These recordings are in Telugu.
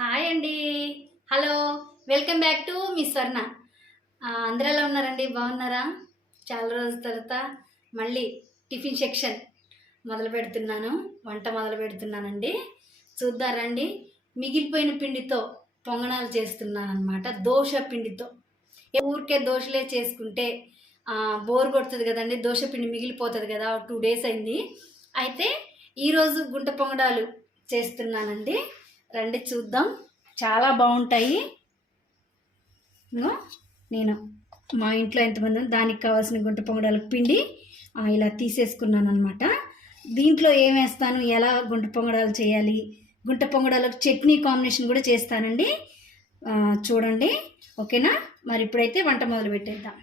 హాయ్ అండి. Hello, welcome back to me స్వర్ణ. అందరూ ఎలా ఉన్నారండి? బాగున్నారా? చాలా రోజుల తర్వాత మళ్ళీ టిఫిన్ సెక్షన్ వంట మొదలు పెడుతున్నానండి. చూద్దారండి. మిగిలిపోయిన పిండితో పొంగనాలు చేస్తున్నాను అనమాట. దోశ పిండితో. ఊరికే దోశలే చేసుకుంటే బోర్ కొడుతుంది కదండి. దోశ పిండి మిగిలిపోతుంది కదా. 2 days అయింది. అయితే ఈరోజు గుంట పొంగడాలు చేస్తున్నానండి. రండి చూద్దాం. చాలా బాగుంటాయి. నేను మా ఇంట్లో ఎంతమంది దానికి కావాల్సిన గుంట పొంగడాలకు పిండి ఇలా తీసేసుకున్నాను అనమాట. దీంట్లో ఏం వేస్తాను, ఎలా గుంట పొంగడాలు చేయాలి, గుంట పొంగడాలకు చట్నీ కాంబినేషన్ కూడా చేస్తానండి. చూడండి, ఓకేనా? మరి ఇప్పుడైతే వంట మొదలు పెట్టేద్దాం.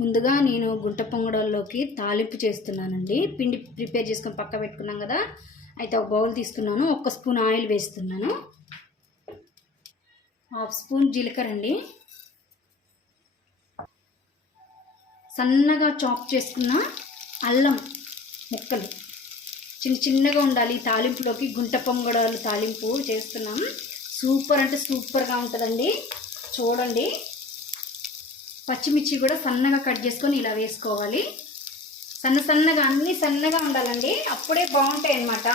ముందుగా నేను గుంట పొంగడాల్లోకి తాలింపు చేస్తున్నానండి. పిండి ప్రిపేర్ చేసుకొని పక్క పెట్టుకున్నాం కదా. అయితే ఒక బౌల్ తీసుకున్నాను. 1 స్పూన్ ఆయిల్ వేస్తున్నాను. 1/2 స్పూన్ జీలకర్ర అండి. సన్నగా చాప్ చేసుకున్న అల్లం ముక్కలు చిన్నగా ఉండాలి. తాలింపులోకి గుంట పొంగడాలు తాలింపు చేస్తున్నాం. సూపర్ అంటే సూపర్గా ఉంటుందండి. చూడండి. పచ్చిమిర్చి కూడా సన్నగా కట్ చేసుకొని ఇలా వేసుకోవాలి. సన్నగా అన్నీ సన్నగా ఉండాలండి. అప్పుడే బాగుంటాయి అన్నమాట.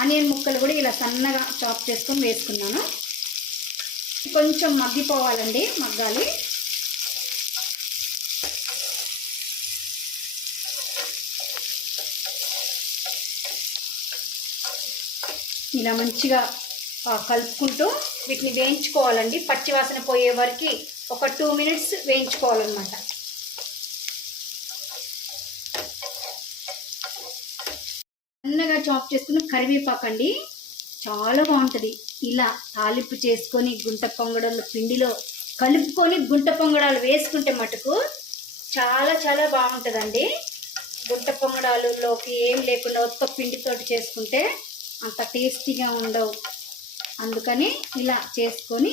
ఆనియన్ ముక్కలు కూడా ఇలా సన్నగా చాప్ చేసుకొని వేసుకున్నాను. కొంచెం మగ్గిపోవాలండి, మగ్గాలి. ఇలా మంచిగా కలుపుకుంటూ వీటిని వేయించుకోవాలండి. పచ్చివాసన పోయే వరకు ఒక 2 minutes వేయించుకోవాలన్నమాట. సన్నగా చాప్ చేసుకున్న కరివేపాకు అండి. చాలా బాగుంటుంది. ఇలా తాలింపు చేసుకొని గుంట పొంగడాలు పిండిలో కలుపుకొని గుంట పొంగడాలు వేసుకుంటే మటుకు చాలా చాలా బాగుంటుందండి. గుంట పొంగడాలులోకి ఏం లేకుండా ఒక్క పిండితోటి చేసుకుంటే అంత టేస్టీగా ఉండవు. అందుకని ఇలా చేసుకొని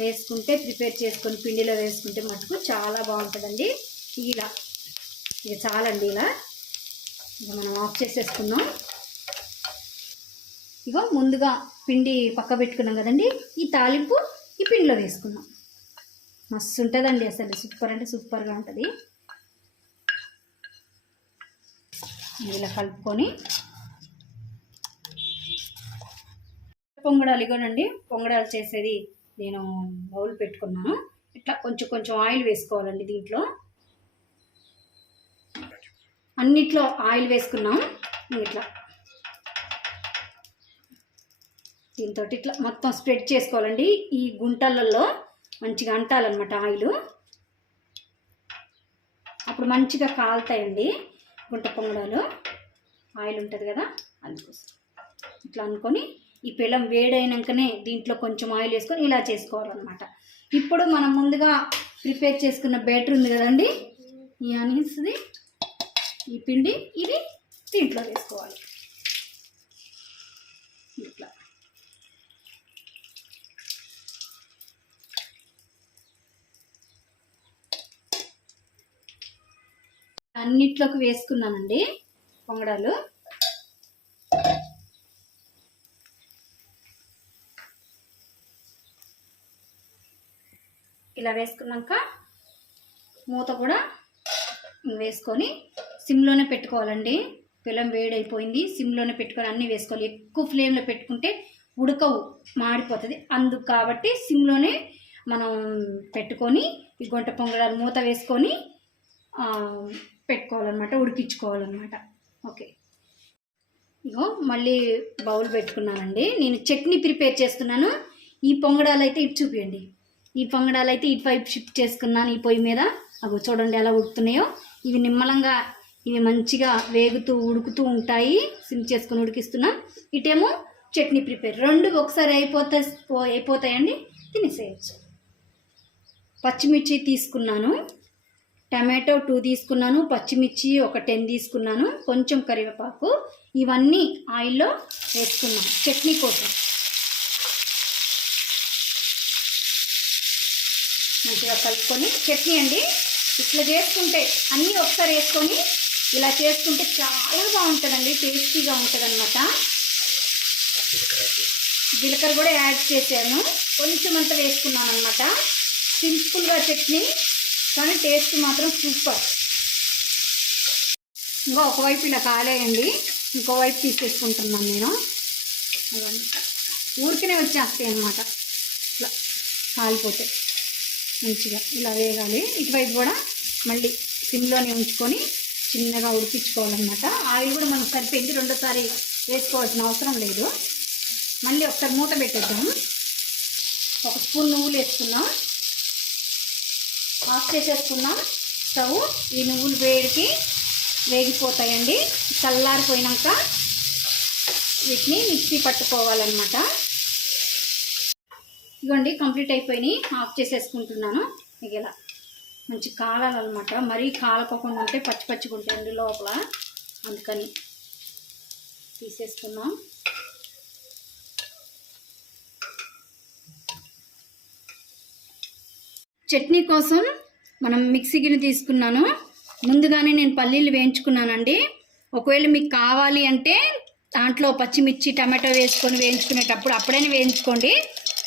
వేసుకుంటే, ప్రిపేర్ చేసుకొని పిండిలో వేసుకుంటే మటుకు చాలా బాగుంటుందండి. ఇక చాలండి. ఇలా మనం ఆఫ్ చేసేసుకున్నాం. ఇగో ముందుగా పిండి పక్క పెట్టుకున్నాం కదండి. ఈ తాలింపు ఈ పిండిలో వేసుకున్నాం. మస్తు ఉంటుందండి. అసలు సూపర్ అంటే సూపర్గా ఉంటుంది. ఇలా కలుపుకొని పొంగడాలు ఇగోనండి. పొంగడాలు చేసేది నేను బౌల్ పెట్టుకున్నాను. ఇట్లా కొంచెం ఆయిల్ వేసుకోవాలండి. దీంట్లో అన్నిట్లో ఆయిల్ వేసుకున్నాం. ఇట్లా దీంతో ఇట్లా మొత్తం స్ప్రెడ్ చేసుకోవాలండి. ఈ గుంటలలో మంచిగా అంటాలన్నమాట ఆయిల్. అప్పుడు మంచిగా కాలుతాయండి గుంట పొంగడాలు. ఆయిల్ ఉంటుంది కదా, అందుకోసం ఇట్లా అనుకొని ఈ పెనం వేడైనాకనే దీంట్లో కొంచెం ఆయిల్ వేసుకొని ఇలా చేసుకోవాలన్నమాట. ఇప్పుడు మనం ముందుగా ప్రిపేర్ చేసుకున్న బ్యాటర్ ఉంది కదండి, ఈ ఆనియన్స్ది ఈ పిండి ఇది దీంట్లో వేసుకోవాలి. ఇట్లా అన్నిట్లోకి వేసుకున్నానండి పొంగడాలు. ఇలా వేసుకున్నాక మూత కూడా వేసుకొని సిమ్లోనే పెట్టుకోవాలండి. పెనం వేడైపోయింది. సిమ్లోనే పెట్టుకొని అన్నీ వేసుకోవాలి. ఎక్కువ ఫ్లేమ్లో పెట్టుకుంటే ఉడకవు, మాడిపోతుంది. అందుకు కాబట్టి సిమ్లోనే మనం పెట్టుకొని ఈ గుంట పొంగడాలు మూత వేసుకొని పెట్టుకోవాలన్నమాట, ఉడికించుకోవాలన్నమాట. ఓకే, ఇగో మళ్ళీ బౌల్ పెట్టుకున్నానండి. నేను చట్నీ ప్రిపేర్ చేస్తున్నాను. ఈ పొంగడాలు అయితే ఇటు చూపించండి. ఈ పొంగడాలు అయితే ఇటు వైపు షిఫ్ట్ చేసుకున్నాను. ఈ పొయ్యి మీద అవి చూడండి ఎలా ఉడుకుతున్నాయో. ఇవి నిమ్మలంగా ఇవి మంచిగా వేగుతూ ఉడుకుతూ ఉంటాయి. సిమ్ చేసుకుని ఉడికిస్తున్నాం. ఇటేమో చట్నీ ప్రిపేర్. 2 ఒకసారి అయిపోతాయండి, తినేసేయచ్చు. పచ్చిమిర్చి తీసుకున్నాను, టమాటో 2 తీసుకున్నాను, పచ్చిమిర్చి ఒక 10 తీసుకున్నాను, కొంచెం కరివేపాకు. ఇవన్నీ ఆయిల్లో వేసుకున్నాను చట్నీ కోసం. మంచిగా కలుపుకొని చట్నీ అండి. ఇట్లా చేసుకుంటే అన్నీ ఒకసారి వేసుకొని ఇలా చేసుకుంటే చాలా బాగుంటుందండి. టేస్టీగా ఉంటుంది అన్నమాట. జీలకర్ర కూడా యాడ్ చేశాను, కొంచెం అంత వేసుకున్నాను అనమాట. సింపుల్గా చట్నీ, కానీ టేస్ట్ మాత్రం సూపర్. ఇంకా ఒకవైపు ఇలా కాలేయండి, ఇంకోవైపు తీసేసుకుంటున్నాను నేను. ఊరికనే వచ్చేస్తాయి అన్నమాట, ఇట్లా కాలిపోతే మంచిగా ఇలా వేగాలి. ఇటువైపు కూడా మళ్ళీ సిమ్లోనే ఉంచుకొని చిన్నగా ఉడికించుకోవాలన్నమాట. ఆయిల్ కూడా మనకు సరిపోయింది, రెండోసారి వేసుకోవాల్సిన అవసరం లేదు. మళ్ళీ ఒకసారి మూత పెట్టేద్దాం. 1 స్పూన్ నువ్వులు వేసుకున్నాం, ఆఫ్ చేసేసుకున్నాం స్టవ్. ఈ నువ్వులు వేగిపోతాయండి. చల్లారిపోయినాక వీటిని మిక్సీ పట్టుకోవాలన్నమాట. ఇవ్వండి కంప్లీట్ అయిపోయినాయి, ఆఫ్ చేసేసుకుంటున్నాను. ఇక ఇలా మంచి కాలాలన్నమాట, మరీ కాలకోకుండా ఉంటే పచ్చి పచ్చిగా ఉంటాయండి లోపల, అందుకని తీసేసుకున్నాం. చట్నీ కోసం మనం మిక్సీ గిన్నె తీసుకున్నాను. ముందుగానే నేను పల్లీలు వేయించుకున్నానండి. ఒకవేళ మీకు కావాలి అంటే దాంట్లో పచ్చిమిర్చి టమాటో వేసుకొని వేయించుకునేటప్పుడు అప్పుడైనా వేయించుకోండి,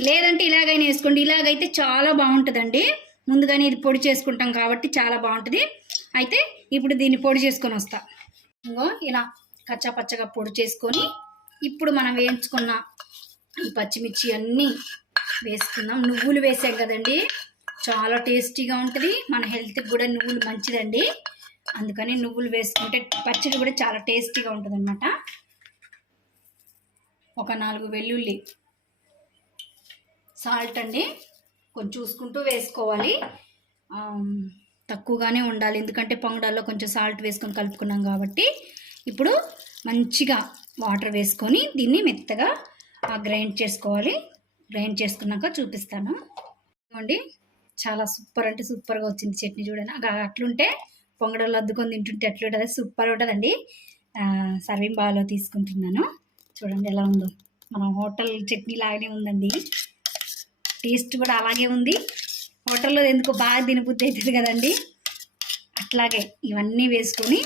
లేదంటే ఇలాగైనా వేసుకోండి. ఇలాగైతే చాలా బాగుంటుందండి. ముందుగానే ఇది పొడి చేసుకుంటాం కాబట్టి చాలా బాగుంటుంది. అయితే ఇప్పుడు దీన్ని పొడి చేసుకొని వస్తా. ఇంకో ఇలా కచ్చా పచ్చగా పొడి చేసుకొని ఇప్పుడు మనం వేయించుకున్న ఈ పచ్చిమిర్చి అన్నీ వేసుకుందాం. నువ్వులు వేసాం కదండి, చాలా టేస్టీగా ఉంటుంది. మన హెల్త్కి కూడా నువ్వులు మంచిదండి, అందుకని నువ్వులు వేసుకుంటే పచ్చడి కూడా చాలా టేస్టీగా ఉంటుంది అన్నమాట. ఒక 4 వెల్లుల్లి, సాల్ట్ అండి కొంచెం చూసుకుంటూ వేసుకోవాలి, తక్కువగానే ఉండాలి, ఎందుకంటే పొంగడాల్లో కొంచెం సాల్ట్ వేసుకొని కలుపుకున్నాం కాబట్టి. ఇప్పుడు మంచిగా వాటర్ వేసుకొని దీన్ని మెత్తగా గ్రైండ్ చేసుకోవాలి. గ్రైండ్ చేసుకున్నాక చూపిస్తాను. ఇదిగోండి, చాలా సూపర్ అంటే సూపర్గా వచ్చింది చట్నీ. చూడండి, అట్లుంటే పొంగడాల్లో అద్దుకొని తింటుంటే అట్లుంటుంది, సూపర్ ఉంటుందండి. సర్వింగ్ బౌల్లో తీసుకుంటున్నాను. చూడండి ఎలా ఉందో, మన హోటల్ చట్నీ లాగానే ఉందండి. టేస్ట్ కూడా అలాగే ఉంది. హోటల్లో ఎందుకో బాగా తినబుద్ధి అవుతుంది కదండి, అట్లాగే ఇవన్నీ వేసుకొని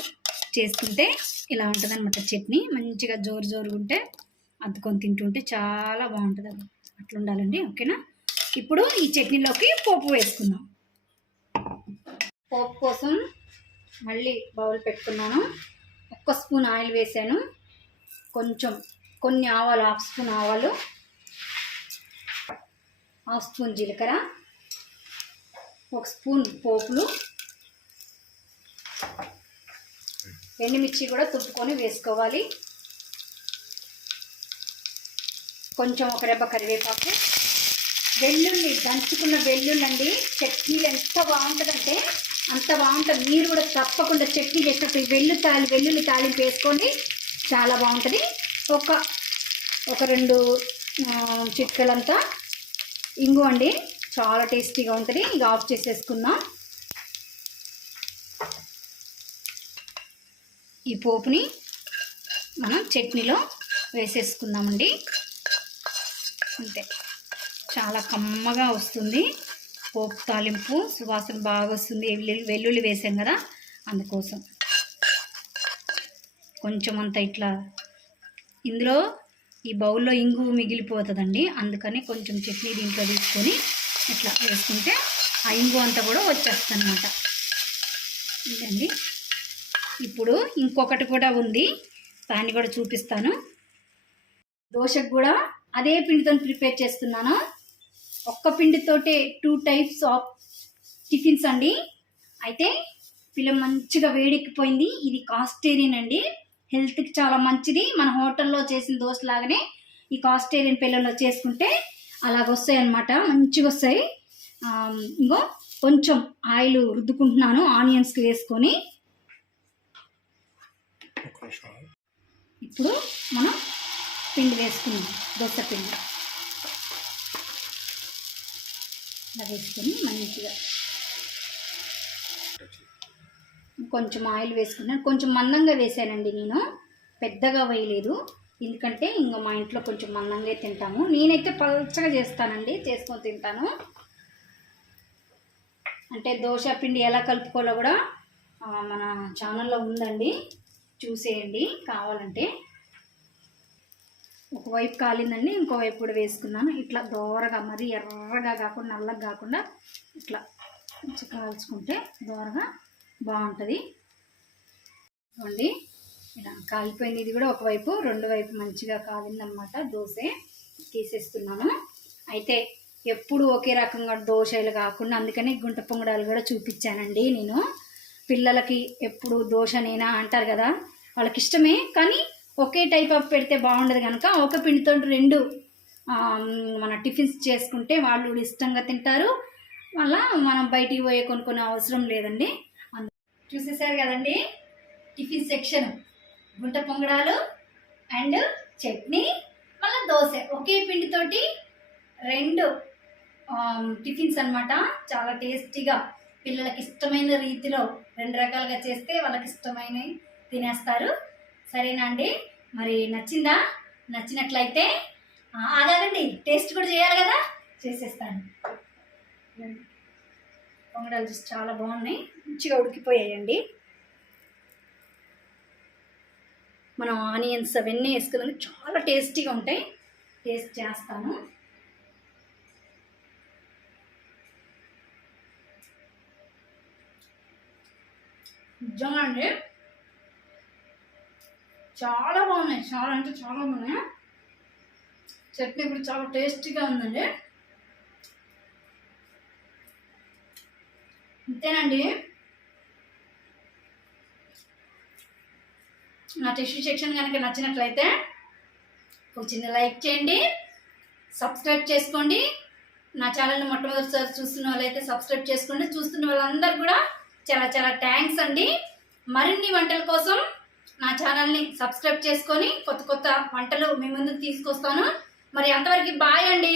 చేసుకుంటే ఇలా ఉంటుంది అనమాట చట్నీ. మంచిగా జోరుగా ఉంటే అద్దుకొని తింటుంటే చాలా బాగుంటుంది. అది అట్లా ఉండాలండి. ఓకేనా, ఇప్పుడు ఈ చట్నీలోకి పోపు వేసుకుందాం. పోపు కోసం మళ్ళీ బౌల్ పెట్టుకున్నాను. 1 స్పూన్ ఆయిల్ వేసాను, కొన్ని ఆవాలు, 1/2 స్పూన్ ఆవాలు, 1/2 స్పూన్ జీలకర్ర, 1 స్పూన్ పోపులు, ఎండుమిర్చి కూడా తుప్పుకొని వేసుకోవాలి, కొంచెం 1 రెబ్బ కరివేపాకు, వెల్లుల్లి, దంచుకున్న వెల్లుల్లి అండి. చట్నీలు ఎంత బాగుంటుందంటే అంత బాగుంటుంది. మీరు కూడా తప్పకుండా చట్నీ చేసినప్పుడు వెల్లుల్లి తాలింపు వేసుకోండి, చాలా బాగుంటుంది. ఒక 2 చిటికలంతా ఇంగు అండి, చాలా టేస్టీగా ఉంటుంది. ఇక ఆఫ్ చేసేసుకుందాం. ఈ పోపుని మనం చట్నీలో వేసేసుకుందామండి. అంతే, చాలా కమ్మగా వస్తుంది పోపు తాలింపు, సువాసన బాగా వస్తుంది. వెల్లుల్లి వేసాం కదా, అందుకోసం కొంచెం అంత ఇట్లా, ఇందులో ఈ బౌల్లో ఇంగు మిగిలిపోతుందండి, అందుకని కొంచెం చట్నీ దీంట్లో తీసుకొని ఇట్లా వేసుకుంటే ఆ ఇంగు అంతా కూడా వచ్చేస్తుంది అన్నమాట. ఇదండి. ఇప్పుడు ఇంకొకటి కూడా ఉంది, దాన్ని కూడా చూపిస్తాను. దోశకు కూడా అదే పిండితో ప్రిపేర్ చేస్తున్నాను. ఒక్క పిండితోటే 2 టైప్స్ ఆఫ్ టిఫిన్స్ అండి. అయితే పిల్లం మంచిగా వేడెక్కిపోయింది. ఇది కాస్టేరియన్ అండి, హెల్త్కి చాలా మంచిది. మన హోటల్లో చేసిన దోశ లాగానే ఈ కాస్టేరియన్ పిల్లల్లో చేసుకుంటే అలాగొస్తాయి అన్నమాట, మంచిగా వస్తాయి. ఇంకో కొంచెం ఆయిల్ రుద్దుకుంటున్నాను ఆనియన్స్కి వేసుకొని. ఇప్పుడు మనం పిండి వేసుకున్నాం, దోశ పిండి ఇలా వేసుకొని మంచిగా కొంచెం ఆయిల్ వేసుకున్నాను. కొంచెం మందంగా వేసానండి నేను, పెద్దగా వేయలేదు, ఎందుకంటే ఇంకా మా ఇంట్లో కొంచెం మందంగా తింటాము. నేనైతే పల్చగా చేస్తానండి, చేసుకొని తింటాను. అంటే దోశ పిండి ఎలా కలుపుకోవాలో కూడా మన ఛానల్లో ఉందండి, చూసేయండి కావాలంటే. ఒకవైపు కాలిందండి, ఇంకోవైపు కూడా వేసుకున్నాను. ఇట్లా దోరగా, మరీ ఎర్రగా కాకుండా నల్లగా కాకుండా ఇట్లా కొంచెం కాల్చుకుంటే దోరగా బాగుంటుంది. చూడండి ఇలా కాలిపోయింది. ఇది కూడా ఒకవైపు, రెండు వైపు మంచిగా కాలిందనమాట. దోశ తీసేస్తున్నాను. అయితే ఎప్పుడు ఒకే రకంగా దోశలు కాకుండా అందుకని గుంట పొంగడాలు కూడా చూపించానండి నేను. పిల్లలకి ఎప్పుడు దోశనేనా అంటారు కదా, వాళ్ళకి ఇష్టమే, కానీ ఒకే టైప్ ఆఫ్ పెడితే బాగుండదు కనుక ఒక పిండితో రెండు మన టిఫిన్స్ చేసుకుంటే వాళ్ళు ఇష్టంగా తింటారు. మళ్ళీ మనం బయటికి పోయే కొనుక్కునే అవసరం లేదండి. చూసేసారు కదండి టిఫిన్ సెక్షన్, గుంట పొంగడాలు అండ్ చట్నీ, మళ్ళీ దోశ, ఒకే పిండితోటి రెండు టిఫిన్స్ అన్నమాట. చాలా టేస్టీగా పిల్లలకి ఇష్టమైన రీతిలో రెండు రకాలుగా చేస్తే వాళ్ళకి ఇష్టమైనవి తినేస్తారు. సరేనా అండి? మరి నచ్చిందా? నచ్చినట్లయితే ఆగాలండి, టేస్ట్ కూడా చేయాలి కదా, చేసేస్తాను. పొంగడాలు చూసి చాలా బాగున్నాయి, మంచిగా ఉడికిపోయాయండి. మనం ఆనియన్స్ అవన్నీ వేసుకున్నాక చాలా టేస్టీగా ఉంటాయి. టేస్ట్ చేస్తాను. నిజంగా అండి చాలా బాగున్నాయి, చాలా అంటే చాలా బాగున్నాయి. చట్నీ కూడా చాలా టేస్టీగా ఉందండి. అంతేనండి. నా టిష్యూ సెక్షన్ కనుక నచ్చినట్లయితే ఒక చిన్న లైక్ చేయండి, సబ్స్క్రైబ్ చేసుకోండి. నా ఛానల్ని మొట్టమొదటిసారి చూస్తున్న వాళ్ళైతే సబ్స్క్రైబ్ చేసుకోండి. చూస్తున్న వాళ్ళందరూ కూడా చాలా చాలా థ్యాంక్స్ అండి. మరిన్ని వంటల కోసం నా ఛానల్ని సబ్స్క్రైబ్ చేసుకొని కొత్త కొత్త వంటలు మీ ముందుకు తీసుకొస్తాను. మరి అంతవరకు బాయ్ అండి.